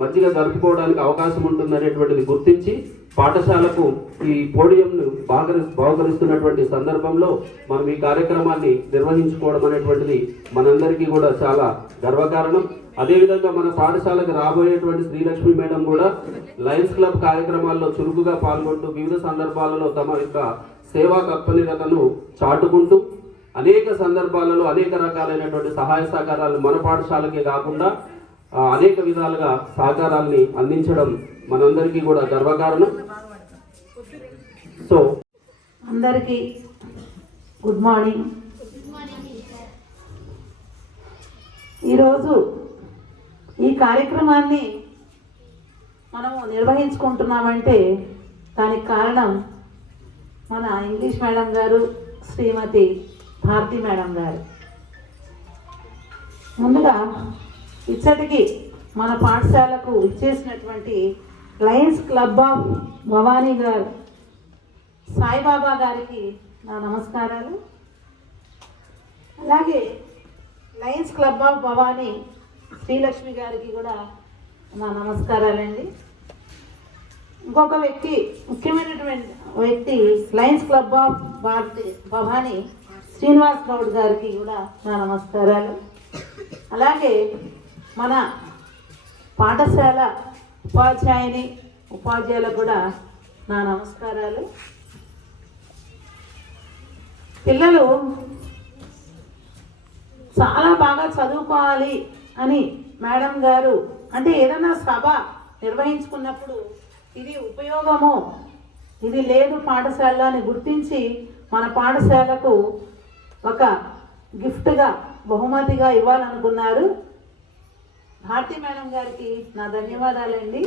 మంచిగా జరుపుకోవడానికి అవకాశం ఉంటుందనేటువంటిది గుర్తించి పాఠశాలకు ఈ పోడియంను బాగరి బాగుకరిస్తున్నటువంటి సందర్భంలో మనం ఈ కార్యక్రమాన్ని నిర్వహించుకోవడం అనేటువంటిది మనందరికీ కూడా చాలా గర్వకారణం. అదేవిధంగా మన పాఠశాలకు రాబోయేటువంటి శ్రీలక్ష్మి మేడం కూడా లయన్స్ క్లబ్ కార్యక్రమాల్లో చురుకుగా పాల్గొంటూ వివిధ సందర్భాలలో తమ యొక్క సేవా తత్పరతను చాటుకుంటూ అనేక సందర్భాలలో అనేక రకాలైనటువంటి సహాయ సహకారాలు మన పాఠశాలకే కాకుండా అనేక విధాలుగా సహకారాన్ని అందించడం మనందరికీ కూడా గర్వకారణం. సో అందరికీ గుడ్ మార్నింగ్. ఈరోజు ఈ కార్యక్రమాన్ని మనము నిర్వహించుకుంటున్నామంటే దానికి కారణం మన ఇంగ్లీష్ మేడం గారు శ్రీమతి భారతి మేడం గారు. ముందుగా ఇచ్చటికి మన పాఠశాలకు ఇచ్చేసినటువంటి లయన్స్ క్లబ్ ఆఫ్ భవానీ గారు. సాయిబాబా గారికి నా నమస్కారాలు. అలాగే lions club of Bhavani Srilakshmi గారికి కూడా నా నమస్కారాలండి. ఇంకొక వ్యక్తి ముఖ్యమైనటువంటి వ్యక్తి lions club of Bharathi Bhavani Srinivas Goud గారికి కూడా నా నమస్కారాలు. అలాగే మన పాఠశాల ఉపాధ్యాయుని ఉపాధ్యాయులకు కూడా నా నమస్కారాలు. పిల్లలు చాలా బాగా చదువుకోవాలి అని మేడం గారు అంటే ఏదైనా సభ నిర్వహించుకున్నప్పుడు ఇది ఉపయోగము ఇది లేదు పాఠశాలలో అని గుర్తించి మన పాఠశాలకు ఒక గిఫ్ట్గా బహుమతిగా ఇవ్వాలనుకున్నారు. భారతి మేడం గారికి నా ధన్యవాదాలండి.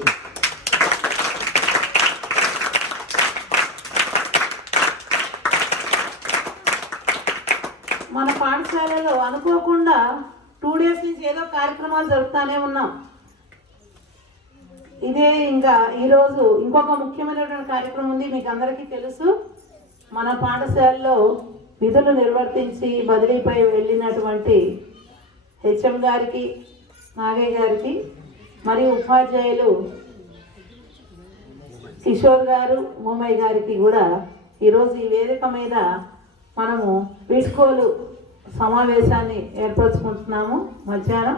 మన పాఠశాలలో అనుకోకుండా టూ డేస్ నుంచి ఏదో కార్యక్రమాలు జరుపుతానే ఉన్నాం. ఇదే ఇంకా ఈరోజు ఇంకొక ముఖ్యమైనటువంటి కార్యక్రమం ఉంది మీకు అందరికీ తెలుసు. మన పాఠశాలలో విధులు నిర్వర్తించి బదిలీపై వెళ్ళినటువంటి హెచ్ఎం గారికి నాగయ్య గారికి మరియు ఉపాధ్యాయులు కిషోర్ గారు మోమయ్య గారికి కూడా ఈరోజు ఈ వేదిక మీద మనము వీడ్కోలు సమావేశాన్ని ఏర్పరచుకుంటున్నాము మధ్యాహ్నం.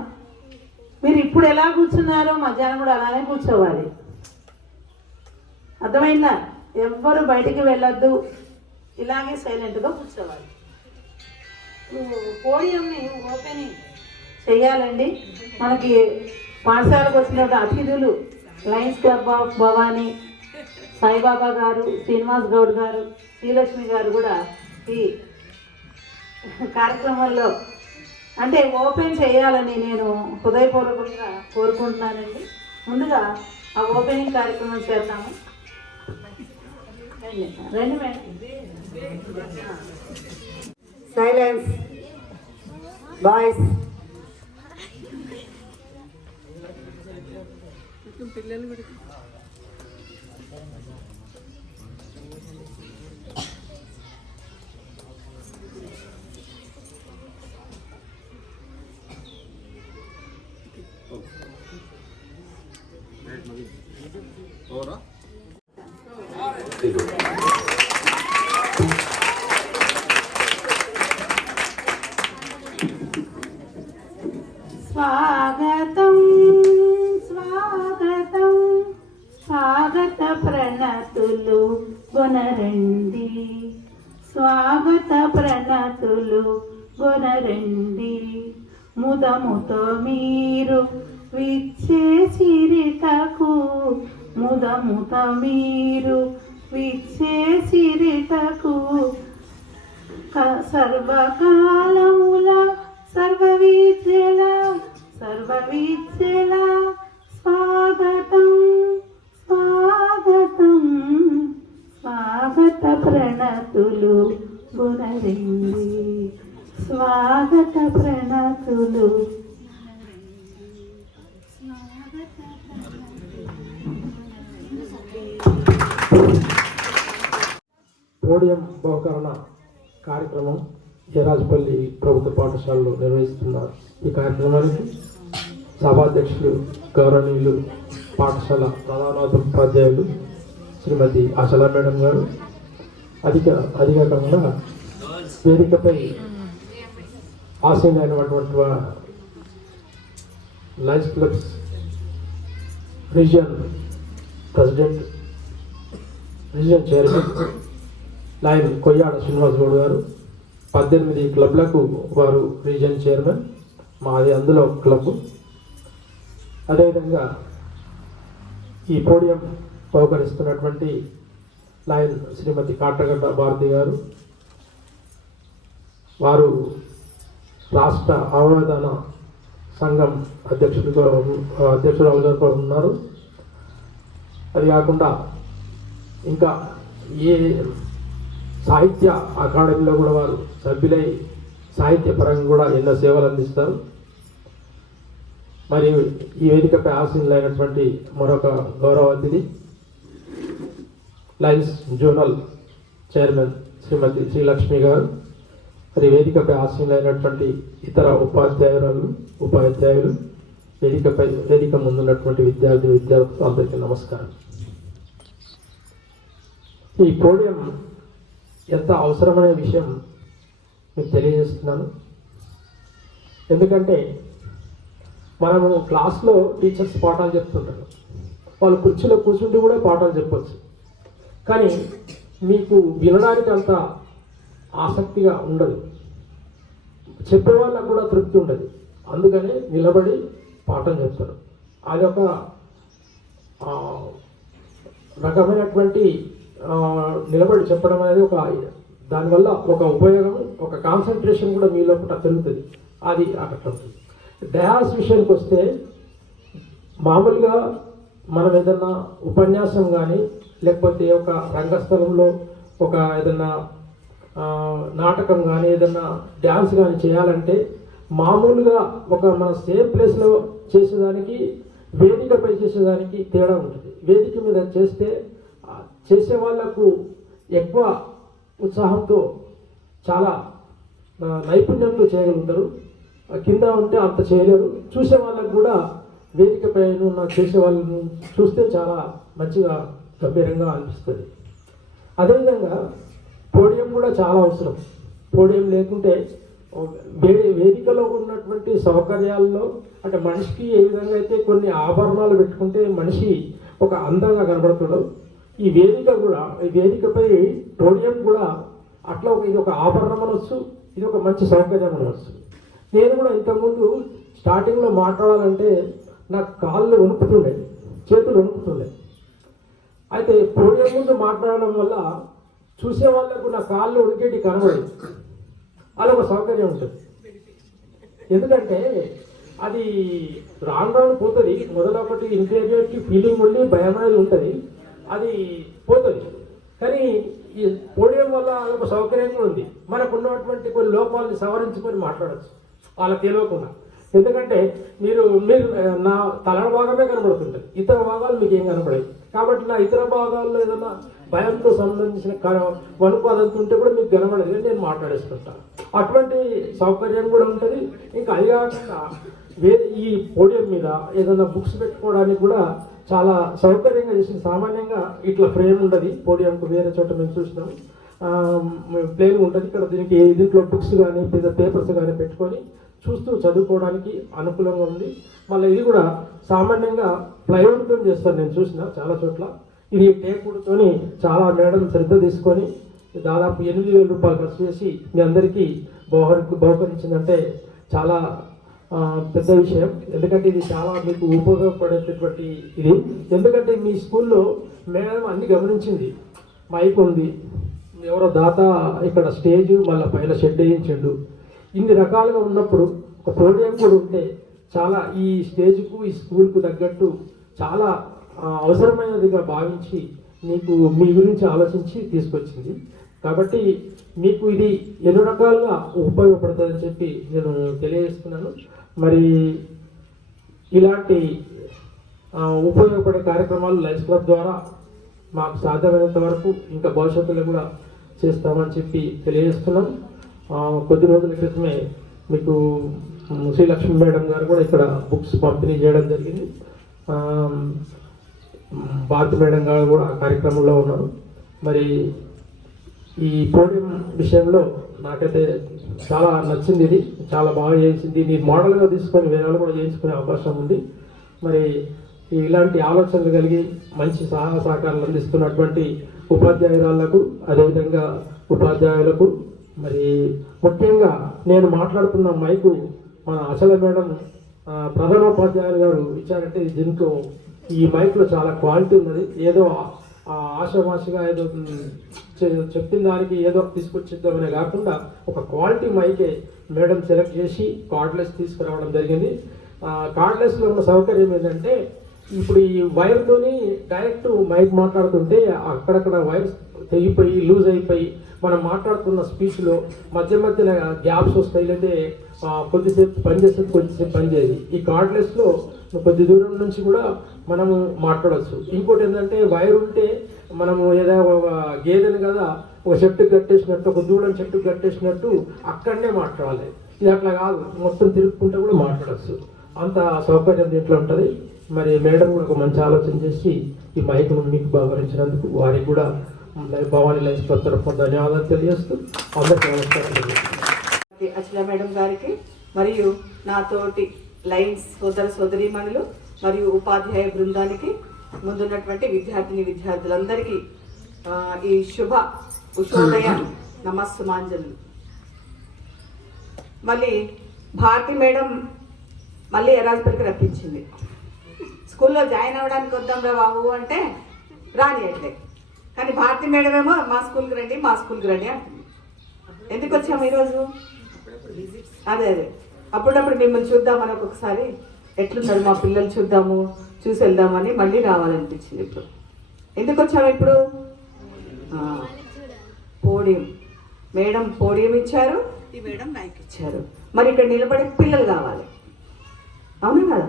మీరు ఇప్పుడు ఎలా కూర్చున్నారో మధ్యాహ్నం కూడా అలానే కూర్చోవాలి. అర్థమైందా? ఎవ్వరు బయటికి వెళ్ళొద్దు. ఇలాగే సైలెంట్గా కూర్చోవాలి. పోడియంని ఓపెనింగ్ చేయాలండి. మనకి పాఠశాలకు వచ్చినటువంటి అతిథులు lions club of Bhavani Saibaba గారు శ్రీనివాస్ గౌడ్ గారు శ్రీలక్ష్మి గారు కూడా ఈ కార్యక్రమంలో అంటే ఓపెన్ చేయాలని నేను హృదయపూర్వకంగా కోరుకుంటున్నానండి. ముందుగా ఆ ఓపెనింగ్ కార్యక్రమం చేద్దాము. రండి, రండి మేడం. సైలెన్స్ బాయ్స్ స్వాగతం కొనరండి ముదముతో మీరు విచ్చేసిరితకు ముదముత మీరు విచ్చేసిరితకు క- సర్వకాలముల సర్వ విద్యల స్వాగతం స్వాగతం స్వాగత ప్రణతులు. గుణరింది స్వాగత ప్రణతులు. పోడియం బహుకరణ కార్యక్రమం జరాజపల్లి ప్రభుత్వ పాఠశాలలో నిర్వహిస్తున్న ఈ కార్యక్రమానికి సభాధ్యక్షులు గౌరవనీయులు పాఠశాల ప్రధానోపాధ్యాయులు శ్రీమతి ఆశలా మేడం గారు అధిక అధిక కాకుండా వేదికపై ఆశీనైనటువంటి వా- lions clubs region president region chairman lion Koyyada Srinivas Goud గారు పద్దెనిమిది క్లబ్లకు వారు రీజియన్ చైర్మన్ మాది అందులో ఒక క్లబ్ అదేవిధంగా ఈ పోడియం బహుకరిస్తున్నటువంటి లాయర్ శ్రీమతి కాటగడ్డ భారతి గారు వారు రాష్ట్ర అవగాహన సంఘం అధ్యక్షుడిగా అధ్యక్షురాలుగా కూడా ఉన్నారు. అది కాకుండా ఇంకా ఏ సాహిత్య అకాడమీలో కూడా వారు సభ్యులై సాహిత్య పరంగా కూడా ఎన్నో సేవలు అందిస్తారు. మరియు ఈ వేదికపై ఆశీనులైనటువంటి మరొక గౌరవ అతిథి lions zonal chairman Srimathi Srilakshmi గారు మరి వేదికపై ఆశీనులైనటువంటి ఇతర ఉపాధ్యాయురాలు ఉపాధ్యాయులు వేదికపై వేదిక ముందున్నటువంటి విద్యార్థి విద్యార్థులు అందరికీ నమస్కారం. ఈ పోడియం ఎంత అవసరమనే విషయం మీకు తెలియజేస్తున్నాను. ఎందుకంటే మనము క్లాస్లో టీచర్స్ పాఠాలు చెప్తుంటారు. వాళ్ళు కుర్చీలో కూర్చుంటే కూడా పాఠాలు చెప్పచ్చు. కానీ మీకు వినడానికి అంత ఆసక్తిగా ఉండదు. చెప్పే వాళ్ళకు కూడా తృప్తి ఉండదు. అందుకని నిలబడి పాఠం చెప్తారు. అది ఒక రకమైనటువంటి నిలబడి చెప్పడం అనేది ఒక దానివల్ల ఒక ఉపయోగం ఒక కాన్సన్ట్రేషన్ కూడా మీ లోపల పెరుగుతుంది. అది అక్కడ ఉంటుంది డయాస్ విషయానికి వస్తే మామూలుగా మనం ఏదన్నా ఉపన్యాసం కానీ లేకపోతే ఒక రంగస్థలంలో ఒక ఏదన్నా నాటకం కానీ ఏదన్నా డ్యాన్స్ కానీ చేయాలంటే మామూలుగా ఒక మన సేమ్ ప్లేస్లో చేసేదానికి వేదికపై చేసేదానికి తేడా ఉంటుంది. వేదిక మీద చేస్తే చేసే వాళ్ళకు ఎక్కువ ఉత్సాహంతో చాలా నైపుణ్యంతో చేయగలుగుతారు. కింద ఉంటే అంత చేయలేరు. చూసే వాళ్ళకు కూడా వేదికపై చేసే వాళ్ళని చూస్తే చాలా మంచిగా గంభీరంగా అనిపిస్తుంది. అదేవిధంగా పోడియం కూడా చాలా అవసరం. పోడియం లేకుంటే వే వేదికలో ఉన్నటువంటి సౌకర్యాల్లో అంటే మనిషికి ఏ విధంగా అయితే కొన్ని ఆభరణాలు పెట్టుకుంటే మనిషి ఒక అందంగా కనబడుతాడు ఈ వేదిక కూడా ఈ వేదికపై పోడియం కూడా అట్లా ఒక ఇది ఒక ఆభరణం అనొచ్చు ఇది ఒక మంచి సౌకర్యం అనవచ్చు నేను కూడా ఇంతకుముందు స్టార్టింగ్లో మాట్లాడాలంటే నాకు కాళ్ళు వణుకుతుండే చేతులు వణుకుతుండే. అయితే పోడియం ముందు మాట్లాడడం వల్ల చూసే వాళ్ళకు నా కాళ్ళు ఉడికేటి కనబడదు అలా ఒక సౌకర్యం ఉంటుంది. ఎందుకంటే అది రాను రాను పోతుంది. మొదలొకటి ఒకటి ఫీలింగ్ ఉండి భయం అనేది ఉంటుంది. అది పోతుంది. కానీ ఈ పోడియం వల్ల ఒక సౌకర్యంగా ఉంది. మనకు ఉన్నటువంటి కొన్ని లోపాలని సవరించుకొని మాట్లాడచ్చు. వాళ్ళకి తెలియకుండా. ఎందుకంటే మీరు మీరు నా తల భాగమే కనబడుతుంటుంది. ఇతర భాగాలు మీకు ఏం కనబడాయి కాబట్టి నా ఇతర భాగాల్లో ఏదైనా భయంతో సంబంధించిన క- వణుకు అదంతా ఉంటే కూడా మీకు కనబడదు కానీ నేను మాట్లాడేస్తుంటాను అటువంటి సౌకర్యం కూడా ఉంటుంది. ఇంకా అది కాకుండా వేరే ఈ పోడియం మీద ఏదైనా బుక్స్ పెట్టుకోవడానికి కూడా చాలా సౌకర్యంగా చేసింది. సామాన్యంగా ఇట్లా ఫ్రేమ్ ఉండదు పోడియంకు వేరే చోట మేము చూసినాం. ప్లేన్ ఉంటుంది. ఇక్కడ దీనికి దీంట్లో బుక్స్ కానీ లేదా పేపర్స్ కానీ పెట్టుకొని చూస్తూ చదువుకోవడానికి అనుకూలంగా ఉంది. మళ్ళీ ఇది కూడా సామాన్యంగా ప్లైవుడ్తో చేస్తాను నేను చూసిన చాలా చోట్ల. ఇది టేకుడుతోని చాలా మేడం శ్రద్ధ తీసుకొని దాదాపు ఎనిమిది వేల రూపాయలు ఖర్చు చేసి మీ అందరికీ బహుకరి బహుకరించిందంటే చాలా పెద్ద విషయం. ఎందుకంటే ఇది చాలా మీకు ఉపయోగపడేటటువంటి ఇది. ఎందుకంటే మీ స్కూల్లో మేడం అన్ని గమనించింది. మైక్ ఉంది. ఎవరో దాత ఇక్కడ స్టేజ్ మళ్ళీ పైన షెడ్ వేయించిండు. ఇన్ని రకాలుగా ఉన్నప్పుడు ఒక పోడియం కూడా ఉంటే చాలా ఈ స్టేజ్కు ఈ స్కూల్కు తగ్గట్టు చాలా అవసరమైనదిగా భావించి మీకు మీ గురించి ఆలోచించి తీసుకొచ్చింది. కాబట్టి మీకు ఇది ఎన్నో రకాలుగా ఉపయోగపడుతుందని చెప్పి నేను తెలియజేస్తున్నాను. మరి ఇలాంటి ఉపయోగపడే కార్యక్రమాలు లైఫ్ క్లబ్ ద్వారా మాకు సాధ్యమైనంత వరకు ఇంకా భవిష్యత్తులో కూడా చేస్తామని చెప్పి తెలియజేస్తున్నాం కొద్ది రోజుల క్రితమే మీకు శ్రీలక్ష్మి మేడం గారు కూడా ఇక్కడ బుక్స్ పంపిణీ చేయడం జరిగింది. భారతి మేడం గారు కూడా ఆ కార్యక్రమంలో ఉన్నారు. మరి ఈ పోడియం విషయంలో నాకైతే చాలా నచ్చింది ఇది. చాలా బాగా చేసింది. ఇది మోడల్గా తీసుకొని వేరే వాళ్ళు కూడా చేయించుకునే అవకాశం ఉంది. మరి ఇలాంటి ఆలోచనలు కలిగి మంచి సహాయ సహకారాలు అందిస్తున్నటువంటి ఉపాధ్యాయురాళ్ళకు అదేవిధంగా ఉపాధ్యాయులకు మరి ముఖ్యంగా నేను మాట్లాడుతున్న మైకు మన అసల మేడం ప్రధానోపాధ్యాయులు గారు ఇచ్చారంటే దీంట్లో ఈ మైక్లో చాలా క్వాలిటీ ఉన్నది. ఏదో ఆ ఏదో చె- చెప్పిన దానికి ఏదో తీసుకొచ్చిద్దామనే కాకుండా ఒక క్వాలిటీ మైకే మేడం సెలెక్ట్ చేసి కార్డ్లెస్ తీసుకురావడం జరిగింది. కార్డ్లెస్లో ఉన్న సౌకర్యం ఏంటంటే ఇప్పుడు ఈ వైర్తోని డైరెక్ట్ మైక్ మాట్లాడుతుంటే అక్కడక్కడ వైర్స్ తెగిపోయి లూజ్ అయిపోయి మనం మాట్లాడుతున్న స్పీచ్లో మధ్య మధ్యలో గ్యాప్స్ వస్తాయి లేదంటే కొద్దిసేపు పనిచేసేది కొద్దిసేపు పని ఈ కార్డ్లెస్లో కొద్ది దూరం నుంచి కూడా మనము మాట్లాడవచ్చు ఇంకోటి ఏంటంటే వైర్ ఉంటే మనము ఏదో ఒక గేదెని కదా ఒక చెట్టు కట్టేసినట్టు ఒక దూరం చెట్టు కట్టేసినట్టు అక్కడనే మాట్లాడాలి. ఇది అట్లా కాదు. మొత్తం తిరుక్కుంటే కూడా మాట్లాడచ్చు. అంత సౌకర్యం దీంట్లో ఉంటుంది. మరి మేడం కూడా ఒక మంచి ఆలోచన చేసి ఈ మైక్ను మీకు బహుకరించినందుకు వారికి కూడా భవానీ లైఫ్ క్లబ్ తరఫున ధన్యవాదాలు తెలియజేస్తూ అందరికీ నమస్కారం మేడం గారికి మరియు నాతోటి లైన్స్ సోదర సోదరీమణులు మరియు ఉపాధ్యాయ బృందానికి ముందున్నటువంటి విద్యార్థిని విద్యార్థులందరికీ ఈ శుభ ఉషోదయ నమస్సుమాంజలు. మళ్ళీ భారతి మేడం మళ్ళీ ఎరాజ్పల్లికి రప్పించింది? స్కూల్లో జాయిన్ అవ్వడానికి వద్దాం రా బాబు అంటే రానియట్లే కానీ భారతి మేడం ఏమో మా స్కూల్కి రండి మా స్కూల్కి రండి అంటుంది. ఎందుకు వచ్చాము ఈరోజు? అదే అదే. అప్పుడప్పుడు మిమ్మల్ని చూద్దామని ఒక్కొక్కసారి ఎట్లున్నారు మా పిల్లలు చూద్దాము చూసి వెళ్దామని మళ్ళీ రావాలనిపించింది ఇప్పుడు. ఎందుకు వచ్చాము ఇప్పుడు? పోడియం. మేడం పోడియం ఇచ్చారు. ఈ మేడం మైక్ ఇచ్చారు. మరి ఇక్కడ నిలబడే పిల్లలు కావాలి. అవునా కదా?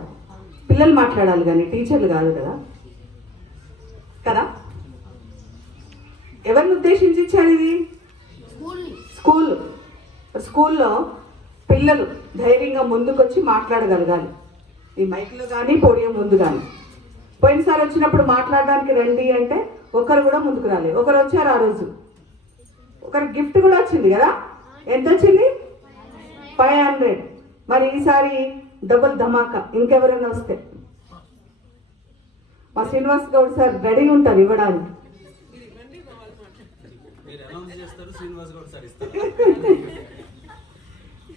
పిల్లలు మాట్లాడాలి కానీ టీచర్లు కాదు కదా? కదా? ఎవరిని ఉద్దేశించి ఇచ్చారు ఇది? స్కూల్. స్కూల్లో పిల్లలు ధైర్యంగా ముందుకొచ్చి మాట్లాడగలగాలి. ఈ మైక్లో కానీ పోడియం ముందు కానీ. పోయినసారి వచ్చినప్పుడు మాట్లాడడానికి రండి అంటే ఒకరు కూడా ముందుకు రాలేదు ఒకరు వచ్చారు ఆ రోజు. ఒకరు గిఫ్ట్ కూడా వచ్చింది కదా? ఎంత వచ్చింది? Five hundred. మరి ఈసారి డబుల్ ధమాకా. ఇంకెవరైనా వస్తే. మా శ్రీనివాస్ గౌడ్ సార్ రెడీ ఉంటారు ఇవ్వడానికి మీరు అనౌన్స్ చేస్తారు శ్రీనివాస్ గౌడ్ సార్ ఇస్తారు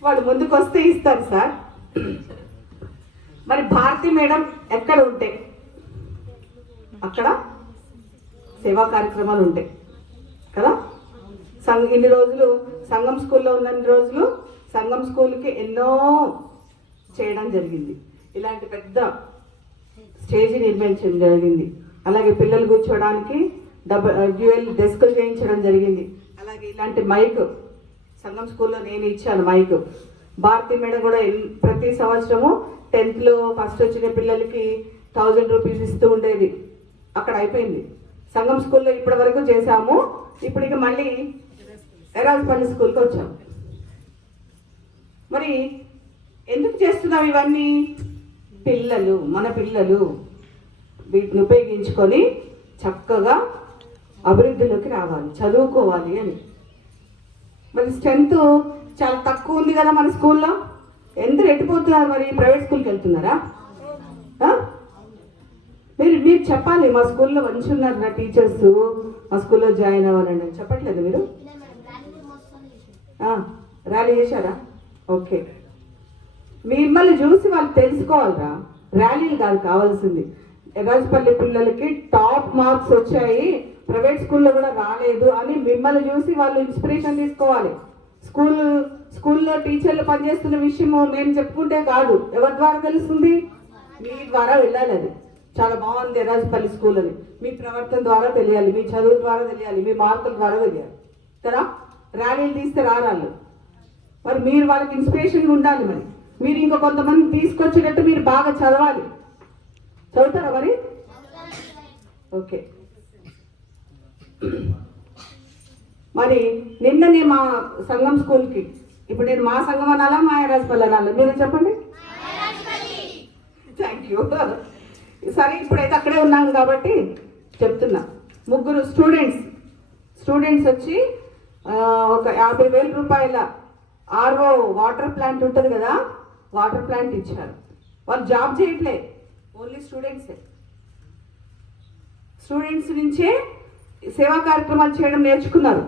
వాళ్ళు ముందుకు వస్తే ఇస్తారు సార్. మరి భారతి మేడం ఎక్కడ ఉంటే? అక్కడ సేవా కార్యక్రమాలు ఉంటాయి కదా? సంఘ ఇన్ని రోజులు సంఘం స్కూల్లో ఉన్నన్ని రోజులు సంఘం స్కూల్కి ఎన్నో చేయడం జరిగింది. ఇలాంటి పెద్ద స్టేజ్ నిర్మించడం జరిగింది. అలాగే పిల్లలు కూర్చోవడానికి డబల్ డ్యూయల్ డెస్క్ చేయించడం జరిగింది. అలాగే ఇలాంటి మైక్ సంఘం స్కూల్లో నేను ఇచ్చాను మైక్ భారతి మేడం కూడా ప్రతి సంవత్సరము టెన్త్లో ఫస్ట్ వచ్చిన పిల్లలకి థౌజండ్ రూపీస్ ఇస్తూ ఉండేది. అక్కడ అయిపోయింది. సంఘం స్కూల్లో ఇప్పటి వరకు చేశాము. ఇప్పుడు ఇక మళ్ళీ ఎరాజ్పల్లి స్కూల్కి వచ్చాము మరి ఎందుకు చేస్తున్నాం ఇవన్నీ? పిల్లలు మన పిల్లలు వీటిని ఉపయోగించుకొని చక్కగా అభివృద్ధిలోకి రావాలి చదువుకోవాలి అని. మరి స్ట్రెంత్ చాలా తక్కువ ఉంది కదా మన స్కూల్లో? ఎంత ఎట్టిపోతున్నారు మరి? ప్రైవేట్ స్కూల్కి వెళ్తున్నారా? మీరు మీరు చెప్పాలి మా స్కూల్లో మంచి ఉన్నారు నా టీచర్స్ మా స్కూల్లో జాయిన్ అవ్వాలండి అని చెప్పట్లేదు మీరు? ర్యాలీ చేశారా? ఓకే. మిమ్మల్ని చూసి వాళ్ళు తెలుసుకోవాలిరా. ర్యాలీలు కాదు కావాల్సింది. ఎర్రాజపల్లి పిల్లలకి టాప్ మార్క్స్ వచ్చాయి. ప్రైవేట్ స్కూల్లో కూడా రాలేదు అని మిమ్మల్ని చూసి వాళ్ళు ఇన్స్పిరేషన్ తీసుకోవాలి. స్కూల్ స్కూల్లో టీచర్లు పనిచేస్తున్న విషయము మేము చెప్పుకుంటే కాదు. ఎవరి ద్వారా తెలుస్తుంది? మీ ద్వారా వెళ్ళాలి అది. చాలా బాగుంది ఎర్రాజపల్లి స్కూల్ అని. మీ ప్రవర్తన ద్వారా తెలియాలి మీ చదువు ద్వారా తెలియాలి మీ మార్కుల ద్వారా తెలియాలి. కదా ర్యాలీలు తీస్తే రారాళ్ళు మరి మీరు వాళ్ళకి ఇన్స్పిరేషన్గా ఉండాలి మరి. మీరు ఇంకా కొంతమంది తీసుకొచ్చేటట్టు మీరు బాగా చదవాలి. చదువుతారా మరి? ఓకే. మరి నిన్ననే మా సంఘం స్కూల్కి ఇప్పుడు నేను మా సంఘం అనాలా మా రాజపల్లి అనాలా? మీరే చెప్పండి. థ్యాంక్ యూ సరే ఇప్పుడైతే అక్కడే ఉన్నాం కాబట్టి చెప్తున్నా. ముగ్గురు స్టూడెంట్స్ స్టూడెంట్స్ వచ్చి ఒక యాభై వేల రూపాయల ఆర్ఓ వాటర్ ప్లాంట్ ఉంటుంది కదా వాటర్ ప్లాంట్ ఇచ్చారు. వాళ్ళు జాబ్ చేయట్లే ఓన్లీ స్టూడెంట్సే. స్టూడెంట్స్ నుంచే సేవా కార్యక్రమాలు చేయడం నేర్చుకున్నారు.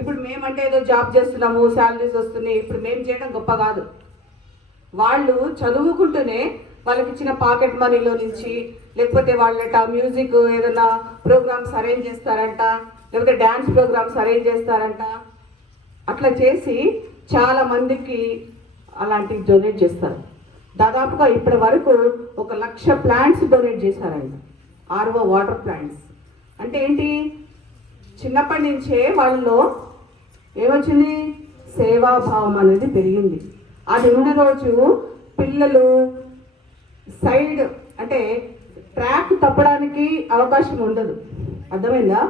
ఇప్పుడు మేమంటే ఏదో జాబ్ చేస్తున్నాము శాలరీస్ వస్తున్నాయి ఇప్పుడు మేము చేయడం గొప్ప కాదు. వాళ్ళు చదువుకుంటూనే వాళ్ళకి ఇచ్చిన పాకెట్ మనీలో నుంచి లేకపోతే వాళ్ళట మ్యూజిక్ ఏదైనా ప్రోగ్రామ్స్ అరేంజ్ చేస్తారంట లేకపోతే డ్యాన్స్ ప్రోగ్రామ్స్ అరేంజ్ చేస్తారంట. అట్లా చేసి చాలా మందికి అలాంటివి డొనేట్ చేస్తారు. దాదాపుగా ఇప్పటి వరకు ఒక లక్ష ప్లాంట్స్ డొనేట్ చేశారంట. RO water plants. అంటే ఏంటి? చిన్నప్పటి నుంచే వాళ్ళలో ఏమొచ్చింది? సేవాభావం అనేది పెరిగింది. అది ఉన్న రోజు పిల్లలు సైడ్ అంటే ట్రాక్ తప్పడానికి అవకాశం ఉండదు. అర్థమైందా?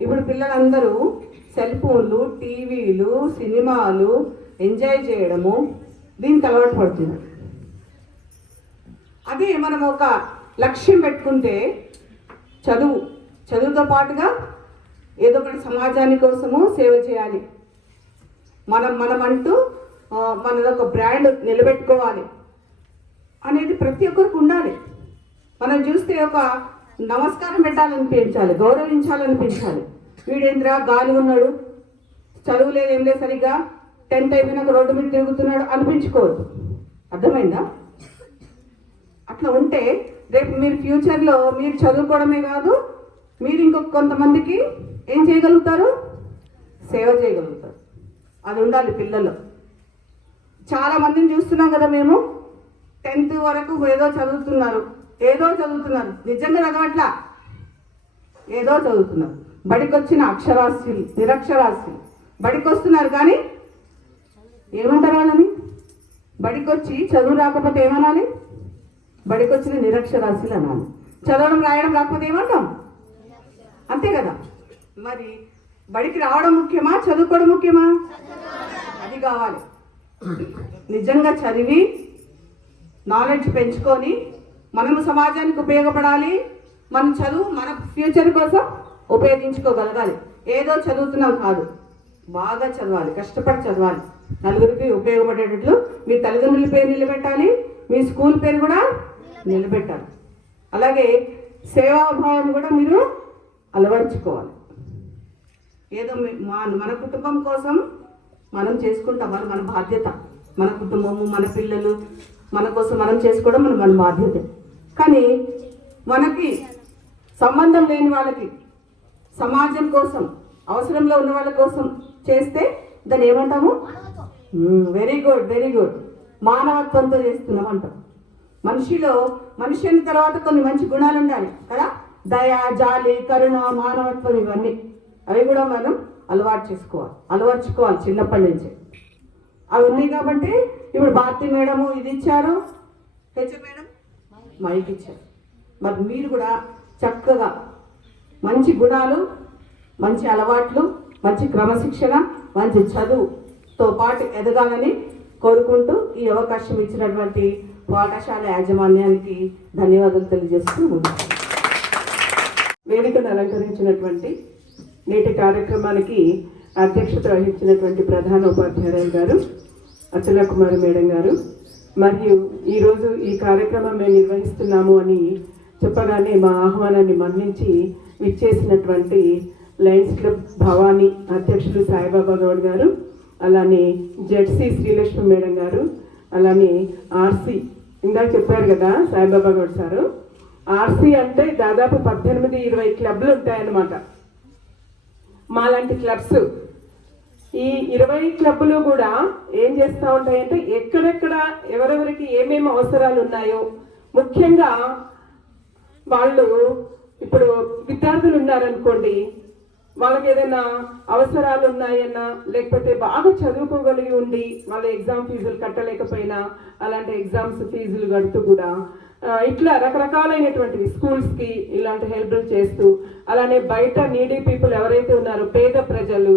ఇప్పుడు పిల్లలందరూ సెల్ ఫోన్లు టీవీలు సినిమాలు ఎంజాయ్ చేయడము దీనికి అలవాటు పడుతుంది అదే మనం ఒక లక్ష్యం పెట్టుకుంటే చదువు చదువుతో పాటుగా ఏదో ఒకటి సమాజాని కోసము సేవ చేయాలి. మనం మనమంటూ మనదొక మనది ఒక బ్రాండ్ నిలబెట్టుకోవాలి అనేది ప్రతి ఒక్కరికి ఉండాలి. మనం చూస్తే ఒక నమస్కారం పెట్టాలనిపించాలి గౌరవించాలనిపించాలి. వీడేంద్రా గాలి ఉన్నాడు చదువు లేదు ఏం లేదు సరిగ్గా టెన్త్ అయిపోయినాక రోడ్డు మీద తిరుగుతున్నాడు అనిపించుకోవద్దు. అర్థమైందా? అట్లా ఉంటే రేపు మీరు ఫ్యూచర్లో మీరు చదువుకోవడమే కాదు మీరు ఇంకొక కొంతమందికి ఏం చేయగలుగుతారు? సేవ చేయగలుగుతారు. అది ఉండాలి పిల్లలు. చాలా మందిని చూస్తున్నాం కదా మేము. టెన్త్ వరకు ఏదో చదువుతున్నారు. ఏదో చదువుతున్నారు. నిజంగా చదవట్లా? ఏదో చదువుతున్నారు. బడికొచ్చిన అక్షరాస్యులు నిరక్షరాస్యులు. బడికొస్తున్నారు కానీ ఏమంటారు వాళ్ళని? బడికొచ్చి చదువు రాకపోతే ఏమనాలి? బడికొచ్చిన నిరక్షరాస్యులు అనాలి. చదవడం రాయడం రాకపోతే ఏమంటాం? అంతే కదా? మరి బడికి రావడం ముఖ్యమా? చదువుకోవడం ముఖ్యమా? అది కావాలి. నిజంగా చదివి నాలెడ్జ్ పెంచుకొని మనము సమాజానికి ఉపయోగపడాలి. మన చదువు మన ఫ్యూచర్ కోసం ఉపయోగించుకోగలగాలి. ఏదో చదువుతున్నాం కాదు. బాగా చదవాలి కష్టపడి చదవాలి. నలుగురికి ఉపయోగపడేటట్లు మీ తల్లిదండ్రుల పేరు నిలబెట్టాలి మీ స్కూల్ పేరు కూడా నిలబెట్టాలి. అలాగే సేవాభావం కూడా మీరు అలవరుచుకోవాలి. ఏదో మా మన కుటుంబం కోసం మనం చేసుకుంటాం అది మన బాధ్యత. మన కుటుంబము మన పిల్లలు మన కోసం మనం చేసుకోవడం మన మన బాధ్యత. కానీ మనకి సంబంధం లేని వాళ్ళకి సమాజం కోసం అవసరంలో ఉన్న వాళ్ళ కోసం చేస్తే దాన్ని ఏమంటాము? వెరీ గుడ్ వెరీ గుడ్ మానవత్వంతో చేస్తున్నాం అంటాం. మనిషిలో మనిషి అయిన తర్వాత కొన్ని మంచి గుణాలు ఉండాలి కదా? దయ జాలి కరుణ మానవత్వం ఇవన్నీ. అవి కూడా మనం అలవాటు చేసుకోవాలి. అలవర్చుకోవాలి చిన్నప్పటి నుంచి. అవి ఉన్నాయి కాబట్టి ఇప్పుడు భారతి మేడము ఇది ఇచ్చారు. HM madam? మైక్ ఇచ్చారు. మరి మీరు కూడా చక్కగా మంచి గుణాలు మంచి అలవాట్లు మంచి క్రమశిక్షణ మంచి చదువుతో పాటు ఎదగాలని కోరుకుంటూ ఈ అవకాశం ఇచ్చినటువంటి పాఠశాల యాజమాన్యానికి ధన్యవాదాలు తెలియజేస్తూ ఉంటాను. వేదికను అలంకరించినటువంటి నేటి కార్యక్రమానికి అధ్యక్షత వహించినటువంటి ప్రధాన ఉపాధ్యాయులు గారు అచల కుమారి మేడం గారు. మరియు ఈరోజు ఈ కార్యక్రమం మేము నిర్వహిస్తున్నాము అని చెప్పగానే మా ఆహ్వానాన్ని మన్నించి విచ్చేసినటువంటి లయన్స్ క్లబ్ భవానీ అధ్యక్షులు సాయిబాబా గౌడ్ గారు అలానే జెడ్సీ శ్రీలక్ష్మి మేడం గారు అలానే ఆర్సీ ఇందాక చెప్పారు కదా సాయిబాబా గౌడ్ సారు. ఆర్సీ అంటే దాదాపు పద్దెనిమిది ఇరవై క్లబ్లు ఉంటాయన్నమాట. మాలాంటి క్లబ్స్. ఈ ఇరవై క్లబ్లు కూడా ఏం చేస్తూ ఉంటాయంటే ఎక్కడెక్కడ ఎవరెవరికి ఏమేమి అవసరాలు ఉన్నాయో. ముఖ్యంగా వాళ్ళు ఇప్పుడు విద్యార్థులు ఉన్నారనుకోండి వాళ్ళకి ఏదైనా అవసరాలు ఉన్నాయన్నా లేకపోతే బాగా చదువుకోగలిగి ఉండి వాళ్ళ ఎగ్జామ్ ఫీజులు కట్టలేకపోయినా అలాంటి ఎగ్జామ్స్ ఫీజులు కడుతూ కూడా ఇట్లా రకరకాలైనటువంటివి స్కూల్స్కి ఇలాంటి హెల్ప్లు చేస్తూ అలానే బయట నీడీ పీపుల్ ఎవరైతే ఉన్నారో పేద ప్రజలు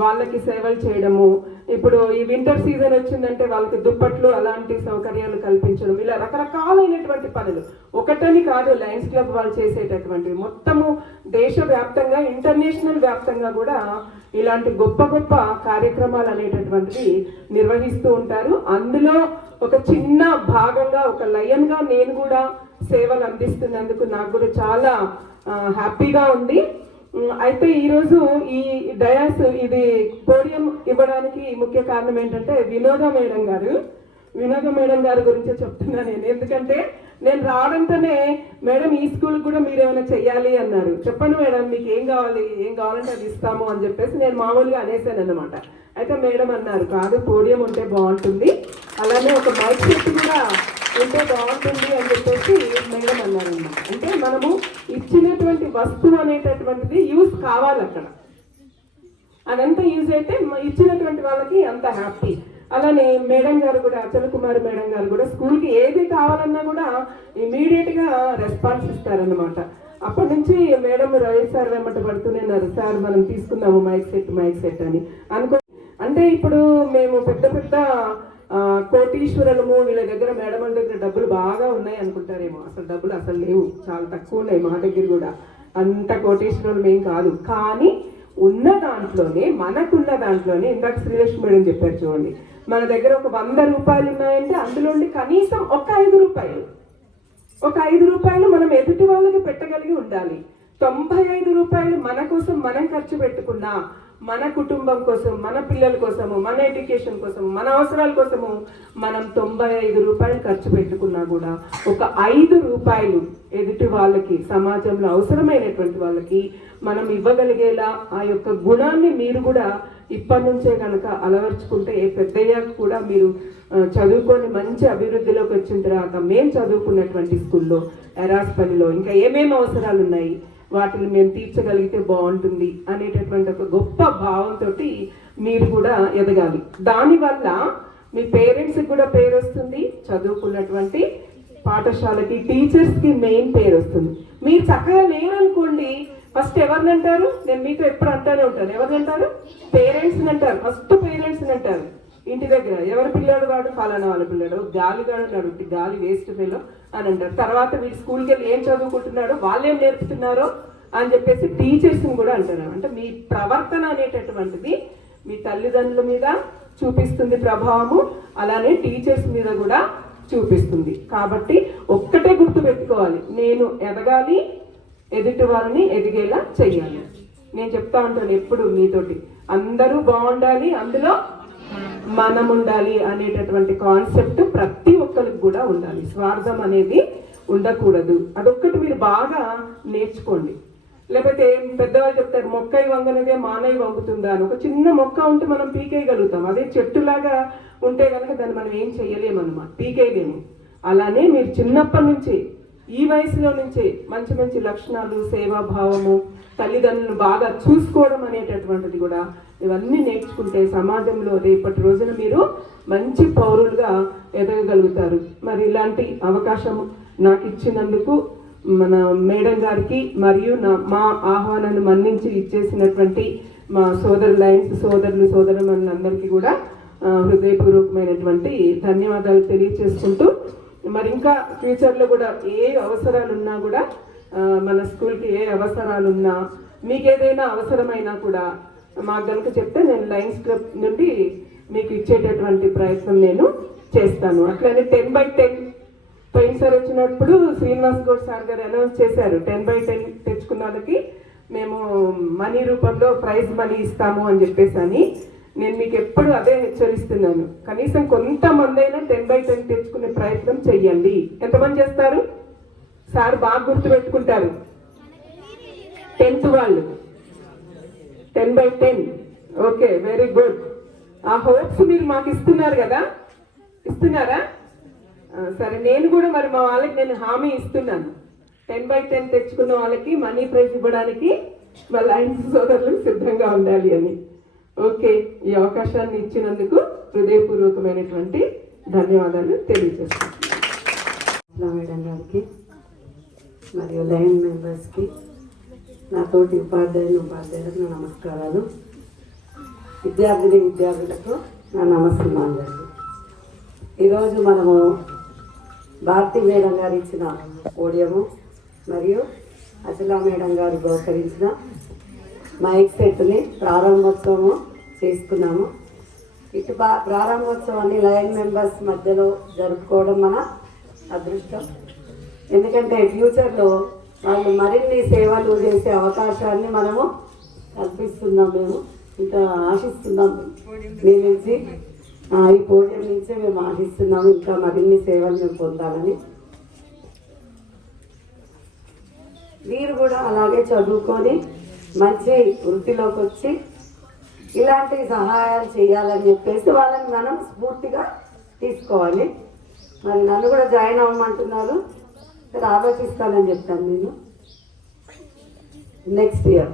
వాళ్ళకి సేవలు చేయడము ఇప్పుడు ఈ వింటర్ సీజన్ వచ్చిందంటే వాళ్ళకి దుప్పట్లు అలాంటి సౌకర్యాలు కల్పించడం ఇలా రకరకాలైనటువంటి పనులు. ఒకటని కాదు లయన్స్ క్లబ్ వాళ్ళు చేసేటటువంటివి. మొత్తము దేశవ్యాప్తంగా ఇంటర్నేషనల్ వ్యాప్తంగా కూడా ఇలాంటి గొప్ప గొప్ప కార్యక్రమాలు అనేటటువంటివి నిర్వహిస్తూ ఉంటారు. అందులో ఒక చిన్న భాగంగా ఒక లయన్గా నేను కూడా సేవలు అందిస్తున్నందుకు నాకు కూడా చాలా హ్యాపీగా ఉంది. అయితే ఈరోజు ఈ డయాస్ ఇది పోడియం ఇవ్వడానికి ముఖ్య కారణం ఏంటంటే వినోద మేడం గారు. వినోద మేడం గారి గురించి చెప్తున్నా నేను. ఎందుకంటే నేను రావడంతోనే మేడం ఈ స్కూల్ కూడా మీరు ఏమైనా చెయ్యాలి అన్నారు. చెప్పండి మేడం మీకు ఏం కావాలి ఏం కావాలంటే అది ఇస్తాము అని చెప్పేసి నేను మామూలుగా అనేసాను అనమాట అయితే మేడం అన్నారు కాదు పోడియం ఉంటే బాగుంటుంది. అలానే ఒక మైక్ సెట్ కూడా ఉంటే బాగుంటుంది అని చెప్పేసి మేడం అన్నారు అన్నమాట అంటే మనము ఇచ్చినటువంటి వస్తువు అనేటటువంటిది యూజ్ కావాలి అక్కడ. అదంతా యూజ్ అయితే ఇచ్చినటువంటి వాళ్ళకి అంత హ్యాపీ అలానే మేడం గారు కూడా అచల కుమార్ మేడం గారు కూడా స్కూల్కి ఏది కావాలన్నా కూడా ఇమీడియట్గా రెస్పాన్స్ ఇస్తారనమాట అప్పటి నుంచి మేడం రవి సార్ వెంబట పడుతూనే ఉన్నారు సార్ మనం తీసుకున్నాము మైక్ సెట్ మైక్ సెట్ అని. అనుకో అంటే ఇప్పుడు మేము పెద్ద పెద్ద కోటీశ్వరులము వీళ్ళ దగ్గర మేడమల దగ్గర డబ్బులు బాగా ఉన్నాయి అనుకుంటారేమో. అసలు డబ్బులు అసలు లేవు. చాలా తక్కువ ఉన్నాయి మా దగ్గర కూడా. అంత కోటీశ్వరులు ఏం కాదు. కానీ ఉన్న దాంట్లోనే మనకున్న దాంట్లోనే ఇందాక శ్రీలక్ష్మి మేడం చెప్పారు చూడండి. మన దగ్గర ఒక వంద రూపాయలు ఉన్నాయంటే అందులో కనీసం ఒక ఐదు రూపాయలు. ఒక ఐదు రూపాయలు మనం ఎదుటి వాళ్ళకి పెట్టగలిగి ఉండాలి. తొంభై ఐదు రూపాయలు మన కోసం మనం ఖర్చు పెట్టుకున్నా మన కుటుంబం కోసం మన పిల్లల కోసము మన ఎడ్యుకేషన్ కోసము మన అవసరాల కోసము మనం తొంభై ఐదు రూపాయలు ఖర్చు పెట్టుకున్నా కూడా ఒక ఐదు రూపాయలు ఎదుటి వాళ్ళకి సమాజంలో అవసరమైనటువంటి వాళ్ళకి మనం ఇవ్వగలిగేలా ఆ యొక్క గుణాన్ని మీరు కూడా ఇప్పటి నుంచే కనుక అలవర్చుకుంటే ఏ పెద్దయ్యాక కూడా మీరు చదువుకొని మంచి అభివృద్ధిలోకి వచ్చిన తర్వాత మేము చదువుకున్నటువంటి స్కూల్లో ఎరాస్ పనిలో ఇంకా ఏమేమి అవసరాలు ఉన్నాయి వాటిని మేము తీర్చగలిగితే బాగుంటుంది అనేటటువంటి ఒక గొప్ప భావంతో మీరు కూడా ఎదగాలి. దానివల్ల మీ పేరెంట్స్కి కూడా పేరు వస్తుంది చదువుకున్నటువంటి పాఠశాలకి టీచర్స్కి మెయిన్ పేరు వస్తుంది. మీరు చక్కగా లేరనుకోండి ఫస్ట్ ఎవరిని అంటారు? నేను మీతో ఎప్పుడు అంటానే ఉంటాను. ఎవరిని అంటారు? పేరెంట్స్ని అంటారు. ఫస్ట్ పేరెంట్స్ని అంటారు. ఇంటి దగ్గర ఎవరి పిల్లాడు వాడు? ఫలానా వాళ్ళ పిల్లాడు. గాలి గాడు ఉట్టి గాలి వేస్ట్ ఫెలో అని అంటారు. తర్వాత వీడు స్కూల్కి వెళ్ళి ఏం చదువుకుంటున్నాడో వాళ్ళు ఏం నేర్పుతున్నారో అని చెప్పేసి టీచర్స్ని కూడా అంటారు. అంటే మీ ప్రవర్తన అనేటటువంటిది మీ తల్లిదండ్రుల మీద చూపిస్తుంది ప్రభావము. అలానే టీచర్స్ మీద కూడా చూపిస్తుంది. కాబట్టి ఒక్కటే గుర్తు పెట్టుకోవాలి. నేను ఎదగాలి ఎదుటి వారిని ఎదిగేలా చెయ్యాలి. నేను చెప్తా ఉంటాను ఎప్పుడు మీతోటి. అందరూ బాగుండాలి అందులో మనం ఉండాలి అనేటటువంటి కాన్సెప్ట్ ప్రతి ఒక్కరికి కూడా ఉండాలి. స్వార్థం అనేది ఉండకూడదు. అదొక్కటి మీరు బాగా నేర్చుకోండి. లేకపోతే పెద్దవాళ్ళు చెప్తారు మొక్క వంగనదే మానవి వంగుతుందా? అని. ఒక చిన్న మొక్క ఉంటే మనం పీకేయగలుగుతాం. అదే చెట్టులాగా ఉంటే కనుక దాన్ని మనం ఏం చెయ్యలేమన్నమాట పీకేయలేము. అలానే మీరు చిన్నప్పటి నుంచి ఈ వయసులో నుంచే మంచి మంచి లక్షణాలు సేవాభావము తల్లిదండ్రులను బాగా చూసుకోవడం అనేటటువంటిది కూడా ఇవన్నీ నేర్చుకుంటే సమాజంలో రేపటి రోజున మీరు మంచి పౌరులుగా ఎదగగలుగుతారు. మరి ఇలాంటి అవకాశం నాకు ఇచ్చినందుకు మన మేడం గారికి మరియు నా మా ఆహ్వానాన్ని మన్నించి ఇచ్చేసినటువంటి మా సోదరు లైన్స్ సోదరులు సోదరులందరికీ కూడా హృదయపూర్వకమైనటువంటి ధన్యవాదాలు తెలియచేసుకుంటూ మరి ఇంకా ఫ్యూచర్లో కూడా ఏ అవసరాలు ఉన్నా కూడా మన స్కూల్కి ఏ అవసరాలు ఉన్నా మీకు ఏదైనా అవసరమైనా కూడా మాకు కనుక చెప్తే నేను లైన్ క్లబ్ నుండి మీకు ఇచ్చేటటువంటి ప్రయత్నం నేను చేస్తాను. అట్లనే టెన్ బై టెన్ పోయినసారి వచ్చినప్పుడు శ్రీనివాస్ గౌడ్ సార్ గారు అనౌన్స్ చేశారు. టెన్ బై టెన్ తెచ్చుకున్న వాళ్ళకి మేము మనీ రూపంలో ప్రైజ్ మనీ ఇస్తాము అని చెప్పేసి అని. నేను మీకు ఎప్పుడు అదే హెచ్చరిస్తున్నాను. కనీసం కొంతమంది అయినా టెన్ బై టెన్ తెచ్చుకునే ప్రయత్నం చెయ్యండి. ఎంతమంది చేస్తారు? సార్ బాగా గుర్తు పెట్టుకుంటారు టెన్త్ వాళ్ళు. Ten by ten okay very good ఆ హోప్స్ మీరు మాకు ఇస్తున్నారు కదా? ఇస్తున్నారా? సరే నేను కూడా మరి మా వాళ్ళకి నేను హామీ ఇస్తున్నాను. టెన్ బై టెన్ తెచ్చుకున్న వాళ్ళకి మనీ ప్రైజ్ ఇవ్వడానికి మా లైన్స్ సోదరులు సిద్ధంగా ఉండాలి అని. ఓకే ఈ అవకాశాన్ని ఇచ్చినందుకు హృదయపూర్వకమైనటువంటి ధన్యవాదాలు తెలియజేస్తాను మేడం గారికి మరియు లైన్ మెంబర్స్కి నాతోటి ఉపాధ్యాయులు ఉపాధ్యాయులకు నా నమస్కారాలు. విద్యార్థిని విద్యార్థులకు నా నమస్కారం ఈరోజు మనము భారతి మేడం గారు ఇచ్చిన ఓడియము మరియు అచలా మేడం గారు బహుకరించిన మైక్ సెట్ని ప్రారంభోత్సవము చేసుకున్నాము. ఇటు బా- ప్రారంభోత్సవాన్ని లయన్ మెంబర్స్ మధ్యలో జరుపుకోవడం మన అదృష్టం. ఎందుకంటే ఫ్యూచర్లో వాళ్ళు మరిన్ని సేవలు చేసే అవకాశాన్ని మనము కల్పిస్తున్నాం మేము. ఇంత ఆశిస్తున్నాం మీ నుంచి. ఈ పోడియం నుంచే మేము ఆశిస్తున్నాము ఇంకా మరిన్ని సేవలు మేము పొందాలని. మీరు కూడా అలాగే చదువుకొని మంచి వృత్తిలోకి వచ్చి ఇలాంటి సహాయాలు చేయాలని చెప్పేసి వాళ్ళని మనం స్ఫూర్తిగా తీసుకోవాలి. మరి నన్ను కూడా జాయిన్ అవ్వమంటున్నారు. సరే ఆలోచిస్తానని చెప్తాను నేను. నెక్స్ట్ ఇయర్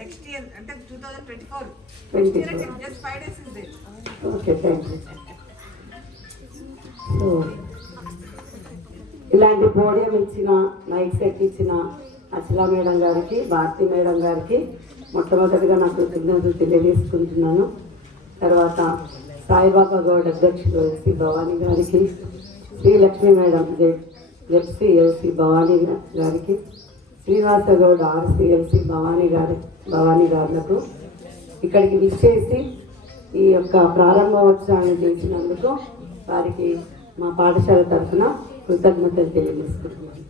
నెక్స్ట్ ఇయర్ అంటే two thousand twenty four twenty just five days is the okay thank you ఇలాంటి పోడియం ఇచ్చిన మైక్ సెట్ ఇచ్చిన అసలా మేడం గారికి భారతి మేడం గారికి మొట్టమొదటిగా నా కృతజ్ఞతలు తెలియజేసుకుంటున్నాను. తర్వాత సాయిబాబా గౌడ్ అధ్యక్షుడు ఎల్సి భవానీ గారికి Srilakshmi madam FC LC Bhavani గారికి శ్రీనివాస గౌడ్ ఆర్సి ఎల్సి భవానీ గారి భవానీ గారులకు ఇక్కడికి విచ్చేసి ఈ యొక్క ప్రారంభోత్సవాన్ని చేసినందుకు వారికి మా పాఠశాల తరఫున కృతజ్ఞతలు తెలియజేసుకుంటున్నాను.